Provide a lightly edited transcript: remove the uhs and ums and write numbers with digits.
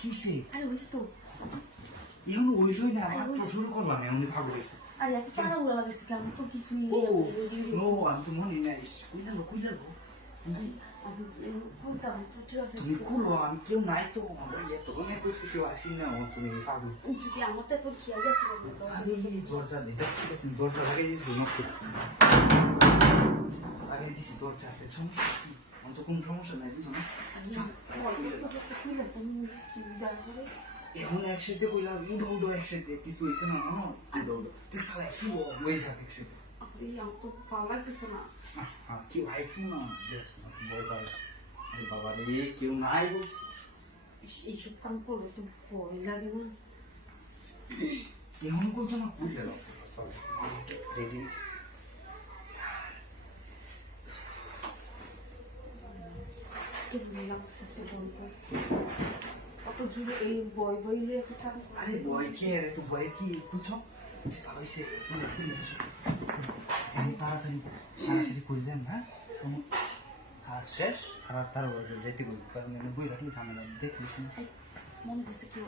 কিসে আরে হইছে তো এখন ওইলই না মাত্র শুরু করলাম এমনি ভাগ হয়েছে আরে এত তাড়াহুড়া লাগছে কেন তো কিছুই ও নেই নো আমি তো মনে নাই কই যাবো আমি বলতাম তো ঠিক আছে তুমি খুলো আমি কেউ নাই তো তখন করছি কেউ আসি না তুমি পাগল যদি আমার তো এখন খেয়াল আছে আরে দরজা দিতে তুমি দরজা লাগিয়ে দিয়েছি মাত্র লাগিয়ে দিয়েছি দরজা সমস্যা কি আমার তো কোনো সমস্যা নাই বুঝো না এখন একসাথে কইলা উঠো একসাথে কিছু হয়েছে না উঠো ঠিক সালা একটু হয়ে যাক একসাথে আমার তো ভালো লাগতেছে না কি ভাই কি না দেখছো না ভয় পাই আরে বাবা রে কেউ নাই বলছি এইসব কাম করলে তো ভয় লাগে না এখন করছো না বুঝে দাও রেডি কত জুড়ে এই বই বই রেখে আরে বই কি রে তুই বই কি বুঝছো হয়েছে তাড়াতাড়ি করে দেন হ্যাঁ কাজ শেষ আর তারপর যেতে বলবো কারণ বই রাখলে ঝামেলা দেখলি মনে হচ্ছে কি